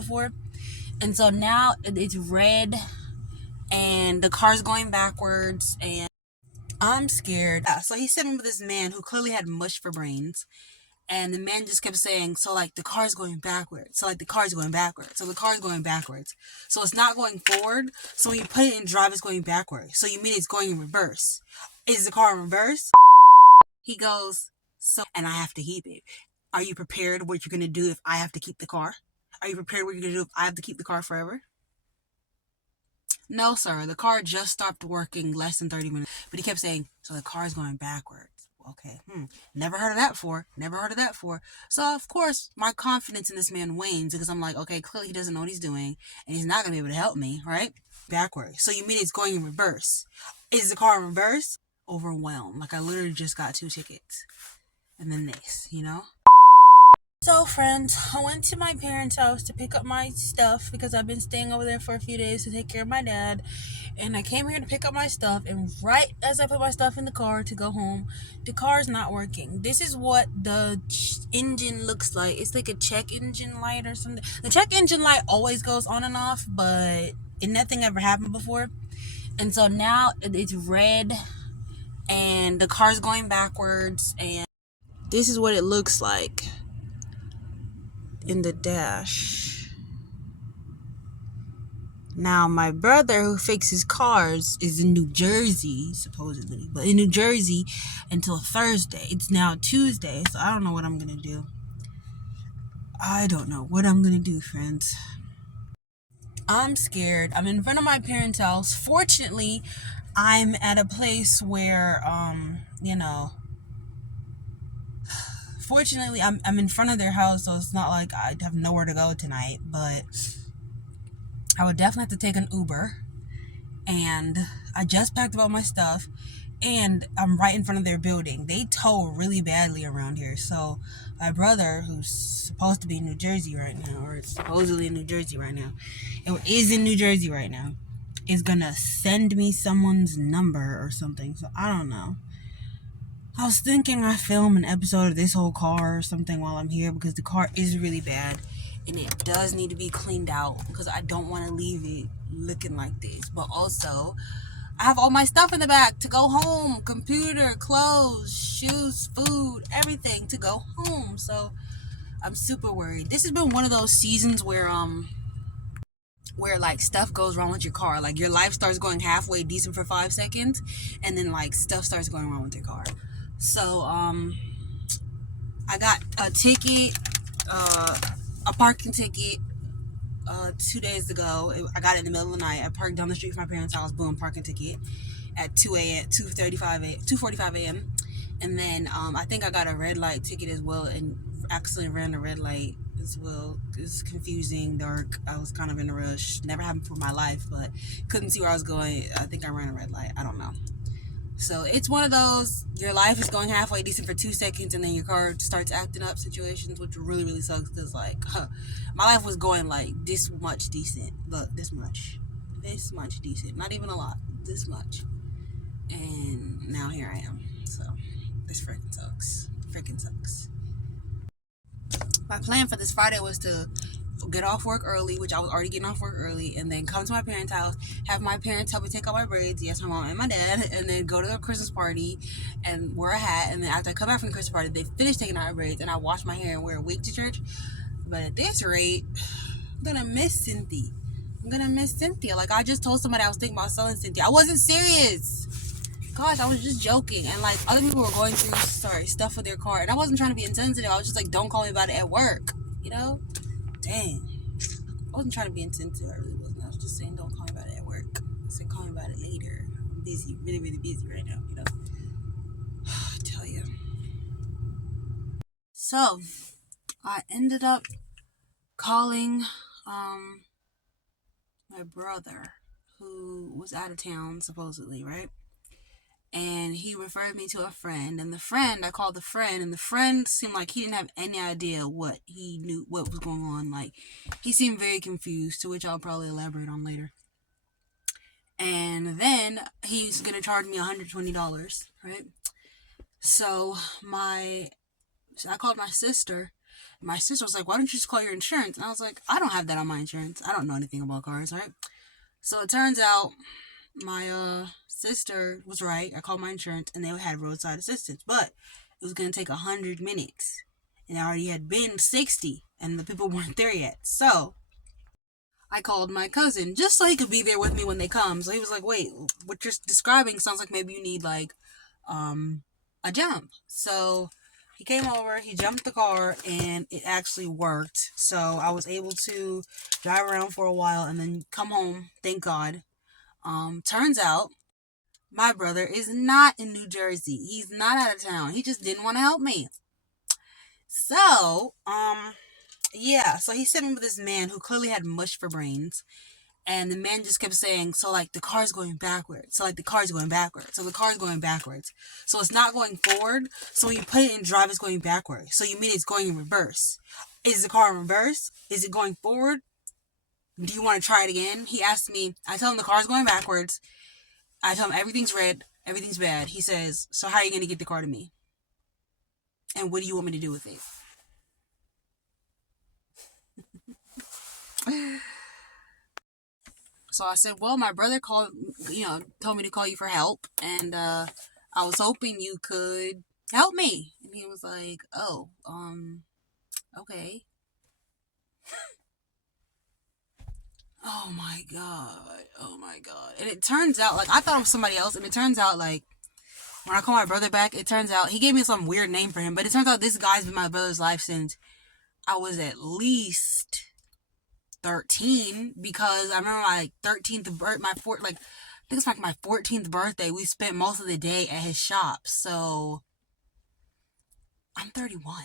before. And so now it's red and the car's going backwards and I'm scared. Yeah, so he sent me with this man who clearly had mush for brains. And the man just kept saying, so like the car's going backwards. So like the car's going backwards. So the car's going backwards. So it's not going forward. So when you put it in drive, it's going backwards. So you mean it's going in reverse. Is the car in reverse? He goes, so, and I have to keep it. Are you prepared what you're going to do if I have to keep the car? Are you prepared what you're going to do if I have to keep the car forever? No, sir. The car just stopped working less than 30 minutes. But he kept saying, so the car's going backwards. Okay. Never heard of that before. Never heard of that before. So, of course, my confidence in this man wanes because I'm like, okay, clearly he doesn't know what he's doing and he's not going to be able to help me, right? Backwards. So you mean it's going in reverse. Is the car in reverse? Overwhelmed. Like I literally just got 2 tickets. And then this. So, friends, I went to my parents' house to pick up my stuff because I've been staying over there for a few days to take care of my dad. And I came here to pick up my stuff, and right as I put my stuff in the car to go home, the car's not working. This is what the engine looks like. It's like a check engine light or something. The check engine light always goes on and off, but nothing ever happened before. And so now it's red, and the car's going backwards, and this is what it looks like in the dash. Now, my brother who fixes cars is in New Jersey, supposedly. But in New Jersey until Thursday. It's now Tuesday, so I don't know what I'm going to do. I don't know what I'm going to do, friends. I'm scared. I'm in front of my parents' house. Fortunately, I'm at a place where, fortunately, I'm in front of their house, so it's not like I have nowhere to go tonight, but I would definitely have to take an Uber. And I just packed up all my stuff, and I'm right in front of their building. They tow really badly around here, so my brother, who's supposed to be in New Jersey right now, or supposedly in New Jersey right now, or is in New Jersey right now, is gonna send me someone's number or something. So I don't know. I was thinking I film an episode of this whole car or something while I'm here because the car is really bad and it does need to be cleaned out because I don't want to leave it looking like this. But also, I have all my stuff in the back to go home: computer, clothes, shoes, food, everything to go home. So I'm super worried. This has been one of those seasons where like stuff goes wrong with your car. Like your life starts going halfway decent for 5 seconds, and then like stuff starts going wrong with your car. So I got a ticket, a parking ticket, 2 days ago. I got it in the middle of the night. I parked down the street from my parents' house. Boom, parking ticket at 2 a.m. 2:45 a.m. And then I think I got a red light ticket as well, and accidentally ran a red light as well. It's confusing, dark. I was kind of in a rush. Never happened for my life, but couldn't see where I was going. I think I ran a red light. I don't know. So it's one of those, your life is going halfway decent for 2 seconds and then your car starts acting up situations, which really, really sucks because, like, my life was going, like, this much decent. Look, this much. This much decent. Not even a lot. This much. And now here I am. So, this freaking sucks. Freaking sucks. My plan for this Friday was to get off work early, which I was already getting off work early, and then come to my parents' house, have my parents help me take out my braids, yes, my mom and my dad, and then go to the Christmas party and wear a hat. And then after I come back from the Christmas party, they finish taking out my braids, and I wash my hair and wear a wig to church. But at this rate, I'm gonna miss Cynthia. Like, I just told somebody I was thinking about selling Cynthia. I wasn't serious. Gosh, I was just joking. And like, other people were going through stuff with their car, and I wasn't trying to be insensitive. I was just like, don't call me about it at work, Dang. I wasn't trying to be insensitive. I really wasn't. I was just saying, don't call me about it at work. I said, call me about it later. I'm busy, really, really busy right now. I tell you. So, I ended up calling my brother, who was out of town, supposedly, right? And he referred me to a friend. And I called the friend, and the friend seemed like he didn't have any idea what was going on. Like, he seemed very confused, to which I'll probably elaborate on later. And then he's gonna charge me $120, right? So I called my sister, My sister was like, why don't you just call your insurance? And I was like, I don't have that on my insurance. I don't know anything about cars, right? So it turns out my sister was right. I called my insurance and they had roadside assistance, but it was going to take 100 minutes. And I already had been 60 and the people weren't there yet. So I called my cousin just so he could be there with me when they come. So he was like, wait, what you're describing sounds like maybe you need like a jump. So he came over, he jumped the car, and it actually worked. So I was able to drive around for a while and then come home, thank God. Turns out my brother is not in New Jersey. He's not out of town. He just didn't want to help me. So, yeah, so he sent me with this man who clearly had mush for brains. And the man just kept saying, so like the car's going backwards. So like the car's going backwards. So the car's going backwards. So it's not going forward. So when you put it in drive, it's going backwards. So you mean it's going in reverse. Is the car in reverse? Is it going forward? Do you want to try it again? He asked me. I tell him the car's going backwards. I tell him everything's red. Everything's bad. He says, so how are you going to get the car to me? And what do you want me to do with it? So I said, well, my brother told me to call you for help. And I was hoping you could help me. And he was like, oh, okay. Oh my God. Oh my God. And it turns out, like, I thought it was somebody else. And it turns out, like, when I call my brother back, it turns out he gave me some weird name for him. But it turns out this guy's been my brother's life since I was at least 13, because I remember my 13th birth, I think it's like my 14th birthday. We spent most of the day at his shop. So I'm 31.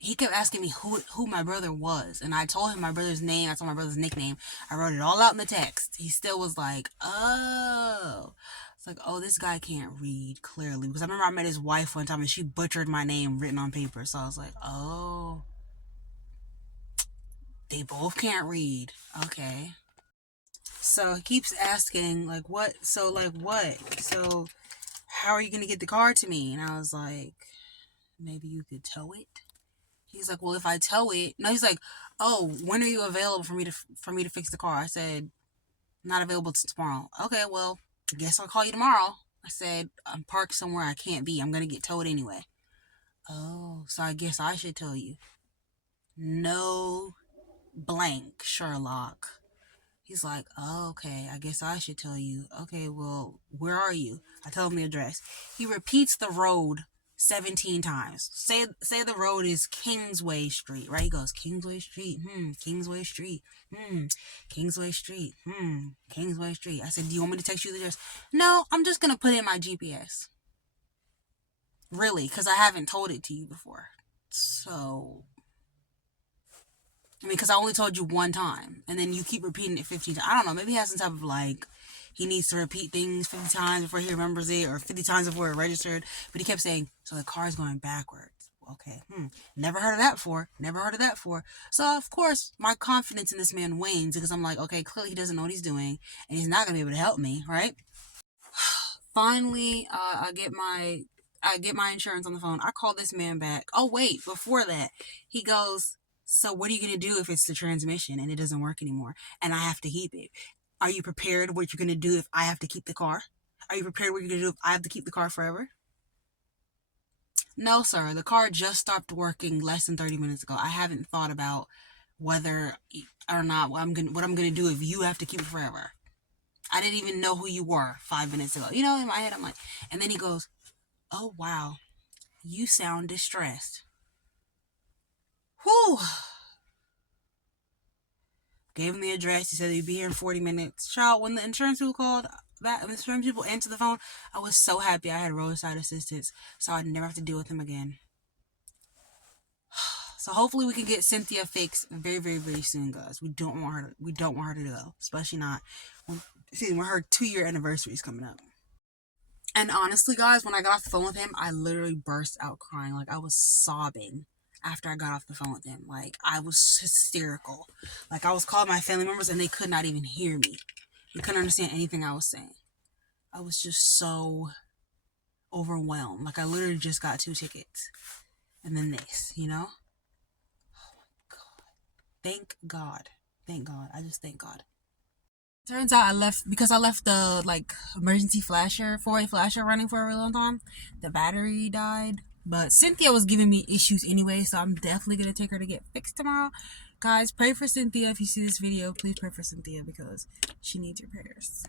He kept asking me who my brother was, and I told him my brother's name. I told my brother's nickname. I wrote it all out in the text. He still was like, oh. It's like, oh, this guy can't read clearly, because I remember I met his wife one time and she butchered my name written on paper. So I was like, oh, they both can't read. Okay. So he keeps asking, like, what? So, like, what? So, how are you going to get the car to me? And I was like, maybe you could tow it? He's like, well, if I tow it... No, he's like, oh, when are you available for me to fix the car? I said, not available till tomorrow. Okay, well, I guess I'll call you tomorrow. I said, I'm parked somewhere I can't be. I'm going to get towed anyway. Oh, so I guess I should tell you. No blank, Sherlock. He's like, oh, okay, I guess I should tell you. Okay, well, where are you? I tell him the address. He repeats the road 17 times. Say the road is Kingsway Street, right? He goes, Kingsway Street, Kingsway Street, Kingsway Street, Kingsway Street. I said, do you want me to text you the address? No, I'm just going to put it in my GPS. Really, because I haven't told it to you before. So... I mean, because I only told you one time, and then you keep repeating it 15 times. I don't know, maybe he has some type of, like, he needs to repeat things 50 times before he remembers it, or 50 times before it registered, but he kept saying, so the car's going backwards. Okay, never heard of that before. So, of course, my confidence in this man wanes, because I'm like, okay, clearly he doesn't know what he's doing, and he's not going to be able to help me, right? Finally, I get my insurance on the phone. I call this man back. Oh, wait, before that, he goes... So what are you going to do if it's the transmission and it doesn't work anymore and I have to keep it? Are you prepared what you're going to do if I have to keep the car? Are you prepared what you're going to do if I have to keep the car forever? No, sir. The car just stopped working less than 30 minutes ago. I haven't thought about whether or not what I'm going to do if you have to keep it forever. I didn't even know who you were 5 minutes ago. You know, in my head, I'm like, and then he goes, oh, wow, you sound distressed. Whew. Gave him the address. He said he'd be here in 40 minutes. Child, when the insurance people called, the insurance people answered the phone, I was so happy I had roadside assistance, so I'd never have to deal with him again. So hopefully we can get Cynthia fixed very, very, very soon, guys. We don't want her to go, especially not when her 2-year anniversary is coming up. And honestly, guys, when I got off the phone with him, I literally burst out crying. Like, I was sobbing after I got off the phone with him. Like, I was hysterical. Like, I was calling my family members and they could not even hear me. They couldn't understand anything I was saying. I was just so overwhelmed. Like, I literally just got 2 tickets. And then this, you know? Thank God. Thank God. I just thank God. Turns out I left the like emergency flasher, 4-way flasher running for a really long time. The battery died. But Cynthia was giving me issues anyway, so I'm definitely gonna take her to get fixed tomorrow. Guys, pray for Cynthia. If you see this video, please pray for Cynthia because she needs your prayers.